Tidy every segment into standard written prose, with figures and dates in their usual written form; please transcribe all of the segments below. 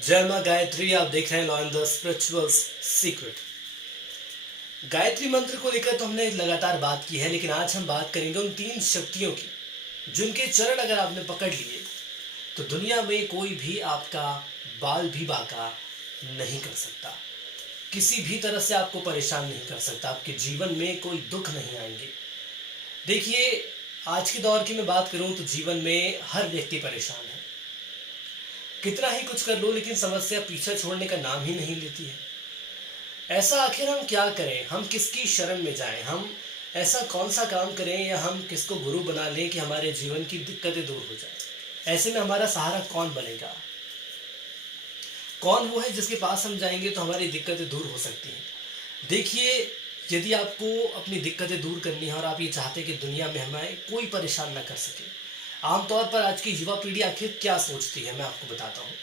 जय मां गायत्री। आप देख रहे हैं law in the spiritual secret. Gayatri मंत्र को लेकर तो हमने लगातार बात की है, लेकिन आज हम बात करेंगे उन 3 शक्तियों की जिनके चरण अगर आपने पकड़ लिए तो दुनिया में कोई भी आपका बाल भी बांका नहीं कर सकता, किसी भी तरह से आपको परेशान नहीं कर सकता, आपके जीवन में कोई दुख नहीं आएंगे। देखिए, आज के दौर की मैं बात करूं तो जीवन में हर व्यक्ति परेशान है। कितना ही कुछ कर लो लेकिन समस्या पीछा छोड़ने का नाम ही नहीं लेती है। ऐसा आखिर हम क्या करें, हम किसकी शरण में जाएं, हम ऐसा कौन सा काम करें या हम किसको गुरु बना लें कि हमारे जीवन की दिक्कतें दूर हो जाए। ऐसे में हमारा सहारा कौन बनेगा, कौन वो है जिसके पास हम जाएंगे तो हमारी दिक्कतें दूर हो सकती हैं। देखिए, यदि आपको अपनी दिक्कतें दूर करनी है और आप ये चाहते हैं कि दुनिया में हमें कोई परेशान ना कर सके, आमतौर पर आज की युवा पीढ़ी आखिर क्या सोचती है मैं आपको बताता हूँ।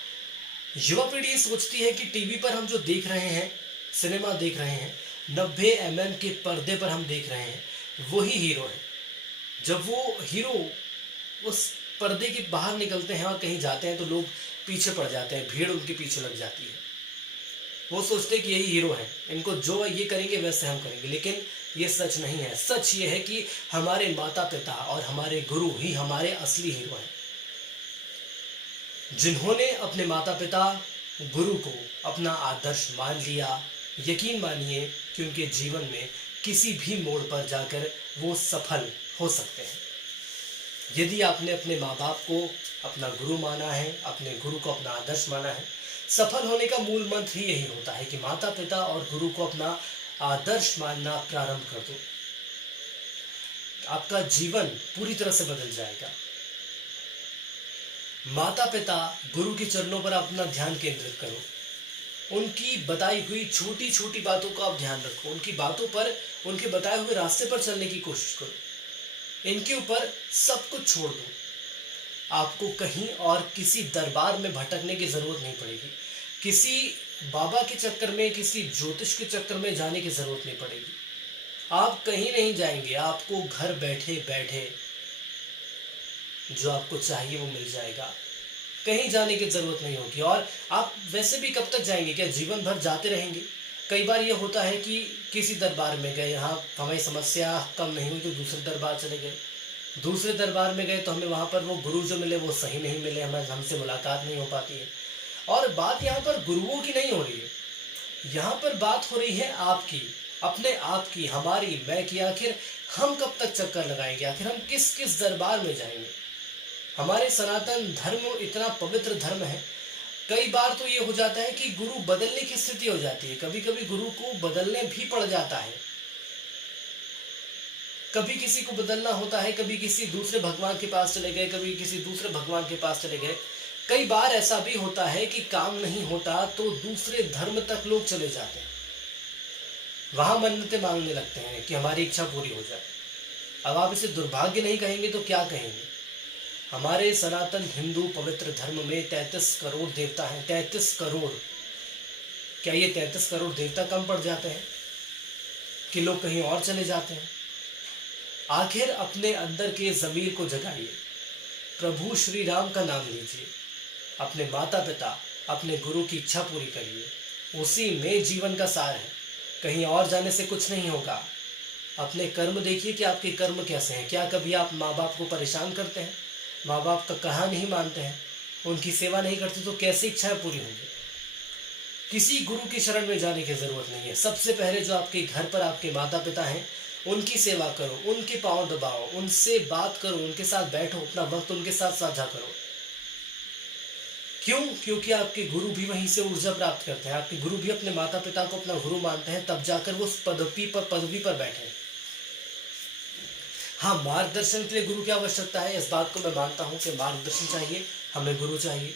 युवा पीढ़ी ये सोचती है कि टीवी पर हम जो देख रहे हैं, सिनेमा देख रहे हैं, 90 mm के पर्दे पर हम देख रहे हैं, वही हीरो है। जब वो हीरो उस पर्दे के बाहर निकलते हैं और कहीं जाते हैं तो लोग पीछे पड़ जाते हैं, भीड़ उनके पीछे लग जाती है। वो सोचते हैं कि यही हीरो है, इनको जो ये करेंगे वैसे हम करेंगे, लेकिन ये सच नहीं है। सच ये है कि हमारे माता पिता और हमारे गुरु ही हमारे असली हीरो हैं, जिन्होंने अपने माता पिता गुरु को अपना आदर्श मान लिया। यकीन मानिए कि उनके जीवन में किसी भी मोड़ पर जाकर वो सफल हो सकते हैं। यदि आपने अपने माँ बाप को अपना गुरु माना है, अपने गुरु को अपना आदर्श माना है, सफल होने का मूल मंत्र ही यही होता है कि माता पिता और गुरु को अपना आदर्श मानना प्रारंभ कर दो। आपका जीवन पूरी तरह से बदल जाएगा। माता पिता गुरु के चरणों पर अपना ध्यान केंद्रित करो, उनकी बताई हुई छोटी छोटी बातों का आप ध्यान रखो, उनकी बातों पर, उनके बताए हुए रास्ते पर चलने की कोशिश करो। इनके ऊपर सब कुछ छोड़ दो। आपको कहीं और किसी दरबार में भटकने की जरूरत नहीं पड़ेगी, किसी बाबा के चक्कर में, किसी ज्योतिष के चक्कर में जाने की जरूरत नहीं पड़ेगी। आप कहीं नहीं जाएंगे, आपको घर बैठे बैठे जो आपको चाहिए वो मिल जाएगा, कहीं जाने की जरूरत नहीं होगी। और आप वैसे भी कब तक जाएंगे, क्या जीवन भर जाते रहेंगे? कई बार ये होता है कि किसी दरबार में गए, यहाँ हमारी समस्या कम नहीं हुई तो दूसरे दरबार चले गए, दूसरे दरबार में गए तो हमें वहाँ पर वो गुरु जो मिले वो सही नहीं मिले, हमें हमसे मुलाकात नहीं हो पाती है। और बात यहाँ पर गुरुओं की नहीं हो रही है, यहाँ पर बात हो रही है आपकी, अपने आप की, हमारी, मैं की। आखिर हम कब तक चक्कर लगाएंगे, आखिर हम किस किस दरबार में जाएंगे? हमारे सनातन धर्म इतना पवित्र धर्म है, कई बार तो ये हो जाता है कि गुरु बदलने की स्थिति हो जाती है, कभी कभी गुरु को बदलने भी पड़ जाता है। कभी किसी को बदलना होता है, कभी किसी दूसरे भगवान के पास चले गए, कभी किसी दूसरे भगवान के पास चले गए। कई बार ऐसा भी होता है कि काम नहीं होता तो दूसरे धर्म तक लोग चले जाते हैं, वहां मन्नतें मांगने लगते हैं कि हमारी इच्छा पूरी हो जाए। अब आप इसे दुर्भाग्य नहीं कहेंगे तो क्या कहेंगे? हमारे सनातन हिंदू पवित्र धर्म में 33 करोड़ देवता हैं। 33 करोड़, क्या ये 33 करोड़ देवता कम पड़ जाते हैं कि लोग कहीं और चले जाते हैं? आखिर अपने अंदर के ज़मीर को जगाइए, प्रभु श्री राम का नाम लीजिए, अपने माता पिता, अपने गुरु की इच्छा पूरी करिए, उसी में जीवन का सार है, कहीं और जाने से कुछ नहीं होगा। अपने कर्म देखिए कि आपके कर्म कैसे हैं। क्या कभी आप माँ बाप को परेशान करते हैं, माँ बाप का कहा नहीं मानते हैं, उनकी सेवा नहीं करते तो कैसे इच्छाएं पूरी होंगी? किसी गुरु की शरण में जाने की जरूरत नहीं है। सबसे पहले जो आपके घर पर आपके माता पिता हैं उनकी सेवा करो, उनके पांव दबाओ, उनसे बात करो, उनके साथ बैठो, अपना वक्त उनके साथ साझा करो। क्यों? क्योंकि आपके गुरु भी वहीं से ऊर्जा प्राप्त करते हैं, आपके गुरु भी अपने माता पिता को अपना गुरु मानते हैं, तब जाकर वो उस पदवी पर बैठे। हाँ, मार्गदर्शन के लिए गुरु की आवश्यकता है, इस बात को मैं मानता हूँ कि मार्गदर्शन चाहिए, हमें गुरु चाहिए।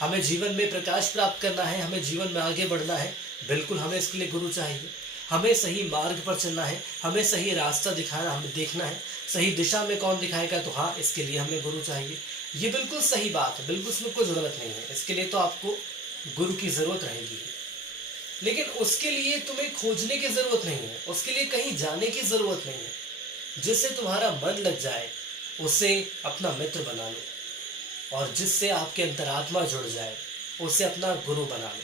हमें जीवन में प्रकाश प्राप्त करना है, हमें जीवन में आगे बढ़ना है, बिल्कुल हमें इसके लिए गुरु चाहिए। हमें सही मार्ग पर चलना है, हमें सही रास्ता दिखाना, हमें देखना है सही दिशा में कौन दिखाएगा, तो हाँ, इसके लिए हमें गुरु चाहिए। ये बिल्कुल सही बात है, बिल्कुल इसमें कोई ज़रूरत नहीं है। इसके लिए तो आपको गुरु की ज़रूरत रहेगी, लेकिन उसके लिए तुम्हें खोजने की ज़रूरत नहीं है, उसके लिए कहीं जाने की ज़रूरत नहीं है। जिससे तुम्हारा मन लग जाए उसे अपना मित्र बना लो, और जिससे आपके अंतरात्मा जुड़ जाए उसे अपना गुरु बना लो।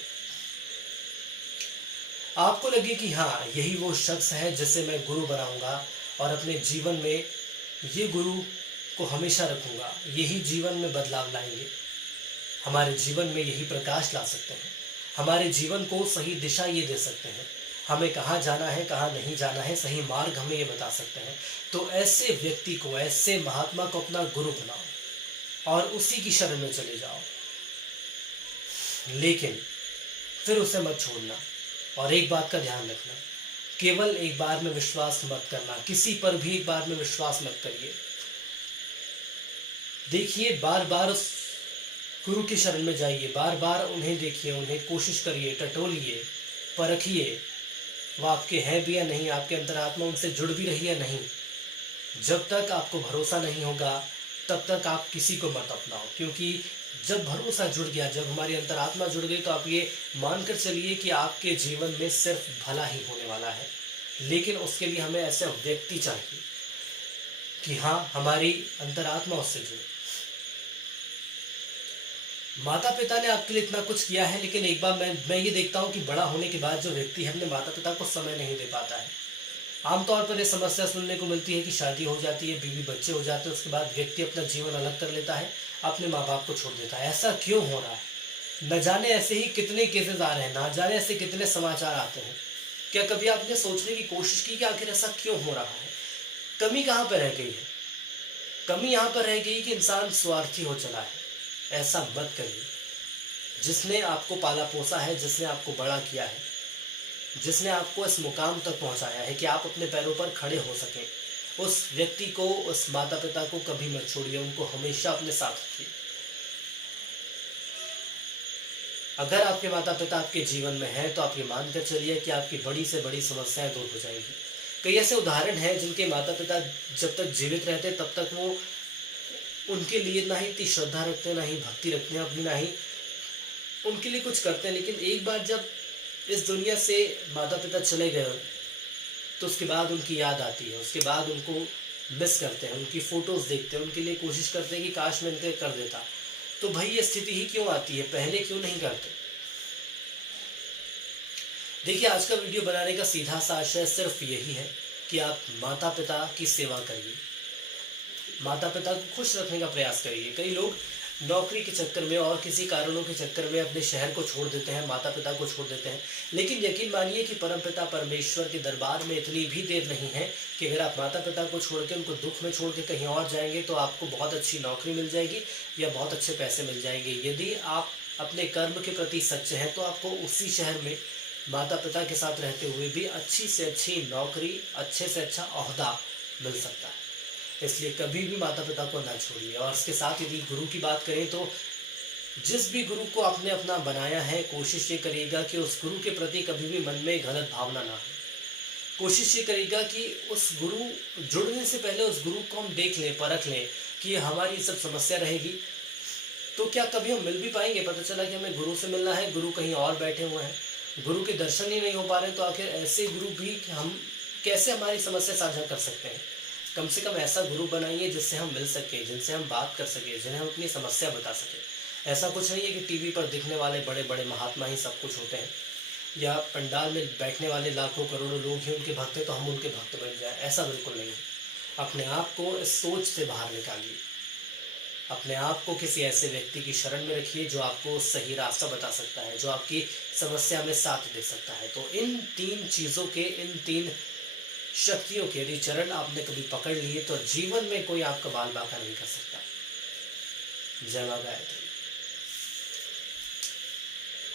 आपको लगे कि हाँ, यही वो शख्स है जिसे मैं गुरु बनाऊंगा और अपने जीवन में ये गुरु को हमेशा रखूंगा, यही जीवन में बदलाव लाएंगे, हमारे जीवन में यही प्रकाश ला सकते हैं, हमारे जीवन को सही दिशा ये दे सकते हैं, हमें कहाँ जाना है कहाँ नहीं जाना है, सही मार्ग हमें ये बता सकते हैं। तो ऐसे व्यक्ति को, ऐसे महात्मा को अपना गुरु बनाओ और उसी की शरण में चले जाओ। लेकिन फिर उसे मत छोड़ना। और एक बात का ध्यान रखना, केवल एक बार में विश्वास मत करना, किसी पर भी एक बार में विश्वास मत करिए। देखिए, बार बार उस गुरु की शरण में जाइए, बार बार उन्हें देखिए, उन्हें कोशिश करिए, टटोलिए, परखिए वो आपके हैं भी या नहीं, आपके अंतरात्मा उनसे जुड़ भी रही है या नहीं। जब तक आपको भरोसा नहीं होगा तब तक आप किसी को मत अपनाओ, क्योंकि जब भरोसा जुड़ गया, जब हमारी अंतरात्मा जुड़ गई, तो आप ये मानकर चलिए कि आपके जीवन में सिर्फ भला ही होने वाला है। लेकिन उसके लिए हमें ऐसे व्यक्ति चाहिए कि हाँ, हमारी अंतरात्मा उससे जुड़े। माता पिता ने आपके लिए इतना कुछ किया है, लेकिन एक बार मैं ये देखता हूँ कि बड़ा होने के बाद जो व्यक्ति है अपने माता पिता को समय नहीं दे पाता है। आमतौर पर ये समस्या सुनने को मिलती है कि शादी हो जाती है, बीवी बच्चे हो जाते हैं, उसके बाद व्यक्ति अपना जीवन अलग कर लेता है, अपने माँ बाप को छोड़ देता है। ऐसा क्यों हो रहा है? न जाने ऐसे ही कितने केसेस आ रहे हैं, ना जाने ऐसे कितने समाचार आते हैं। क्या कभी आपने सोचने की कोशिश की कि आखिर ऐसा क्यों हो रहा है? कमी कहाँ पर रह गई है? कमी यहाँ पर रह गई कि इंसान स्वार्थी हो चला है। ऐसा मत करिए। जिसने आपको पाला पोसा है, जिसने आपको बड़ा किया है, जिसने आपको इस मुकाम तक पहुंचाया है कि आप अपने पैरों पर खड़े हो सकें, उस व्यक्ति को, उस माता पिता को कभी मत छोड़िए, उनको हमेशा अपने साथ रखिए। अगर आपके माता पिता आपके जीवन में हैं तो आप ये मानकर चलिए कि आपकी बड़ी से बड़ी समस्याएं दूर हो जाएंगी। कई ऐसे उदाहरण हैं जिनके माता पिता जब तक जीवित रहते तब तक वो उनके लिए ना ही इतनी श्रद्धा रखते, ना ही भक्ति रखते हैं अपनी, ना ही उनके लिए कुछ करते हैं। लेकिन एक बार जब इस दुनिया से माता पिता चले गए तो उसके बाद उनकी याद आती है, उसके बाद उनको मिस करते हैं, उनकी फोटोज देखते हैं, उनके लिए कोशिश करते हैं कि काश मैं इनके कर देता। तो भाई ये स्थिति ही क्यों आती है? पहले क्यों नहीं करते? देखिए, आज का वीडियो बनाने का सीधा सा आशय सिर्फ यही है कि आप माता पिता की सेवा करिए, माता पिता को खुश रखने का प्रयास करिए। कई लोग नौकरी के चक्कर में और किसी कारणों के चक्कर में अपने शहर को छोड़ देते हैं, माता पिता को छोड़ देते हैं। लेकिन यकीन मानिए कि परमपिता परमेश्वर के दरबार में इतनी भी देर नहीं है कि अगर आप माता पिता को छोड़ के, उनको दुख में छोड़ के कहीं और जाएंगे तो आपको बहुत अच्छी नौकरी मिल जाएगी या बहुत अच्छे पैसे मिल जाएंगे। यदि आप अपने कर्म के प्रति सच्चे हैं तो आपको उसी शहर में माता पिता के साथ रहते हुए भी अच्छी से अच्छी नौकरी, अच्छे से अच्छा ओहदा मिल सकता है। इसलिए कभी भी माता पिता को ना छोड़िए। और इसके साथ यदि गुरु की बात करें तो जिस भी गुरु को आपने अपना बनाया है, कोशिश ये करिएगा कि उस गुरु के प्रति कभी भी मन में गलत भावना ना हो। कोशिश ये करिएगा कि उस गुरु जुड़ने से पहले उस गुरु को हम देख लें, परख लें कि हमारी सब समस्या रहेगी तो क्या कभी हम मिल भी पाएंगे। पता चला कि हमें गुरु से मिलना है, गुरु कहीं और बैठे हुए हैं, गुरु के दर्शन ही नहीं हो पा रहे, तो आखिर ऐसे गुरु भी हम कैसे हमारी समस्या साझा कर सकते हैं। कम से कम ऐसा गुरु बनाइए जिससे हम मिल सके, जिनसे हम बात कर सके, जिन्हें हम अपनी समस्या बता सके। ऐसा कुछ नहीं है कि टीवी पर दिखने वाले बड़े बड़े महात्मा ही सब कुछ होते हैं, या पंडाल में बैठने वाले लाखों करोड़ों लोग ही उनके भक्त हैं तो हम उनके भक्त बन जाए। ऐसा बिल्कुल नहीं है। अपने आप को इस सोच से बाहर निकालिए, अपने आप को किसी ऐसे व्यक्ति की शरण में रखिए जो आपको सही रास्ता बता सकता है, जो आपकी समस्या में साथ दे सकता है। तो इन तीन चीज़ों के, इन तीन शक्तियों के यदि चरण आपने कभी पकड़ लिए तो जीवन में कोई आपका बाल बांका नहीं कर सकता। जय मां गायत्री।